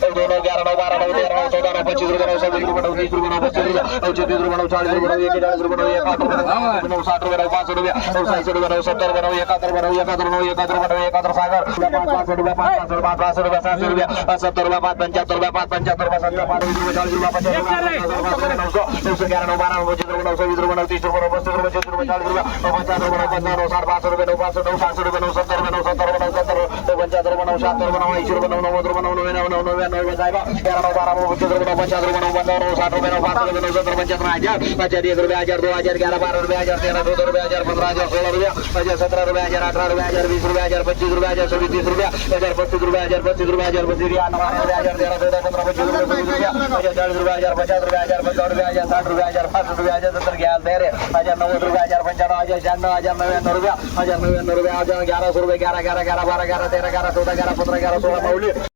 दोन 11 9 12 9 13 9 14 9 25 रुपये 9 26 रुपये 30 रुपये 35 रुपये 36 रुपये 40 रुपये 41 रुपये 61 रुपये 60 रुपये 65 रुपये 69 रुपये 70 रुपये 71 रुपये 71 रुपये 71 सागर 5 रुपये 5 रुपये 5 रुपये 60 रुपये 70 रुपये 75 रुपये 75 रुपये 70 रुपये 40 रुपये 50 रुपये 911 9 12 25 रुपये 29 रुपये 30 रुपये 35 रुपये 40 रुपये 50 रुपये 55 रुपये 60 रुपये 960 रुपये 970 रुपये 970 रुपये 75 रुपये 970 रुपये 80 रुपये 90 रुपये 99 साहेब 11 12 25 रुपये 50 रुपये 90 60 रुपये 5 रुपये 70 75 हजार 1 रुपये 1000 2000 11 12 रुपये 1000 13 14 रुपये 1000 15 हजार 16 रुपये 17 रुपये 18 रुपये 20 रुपये 25 रुपये 26 रुपये 35 रुपये 35 रुपये 13 14 15 25 रुपये 40 रुपये 50 रुपये 55 रुपये 60 रुपये 65 रुपये 70 घ्या तेरे 90 रुपये 95 96 99 रुपये 99 रुपये 1100 रुपये 11 11 12 11 13 11 14 11 15 11 16 माऊली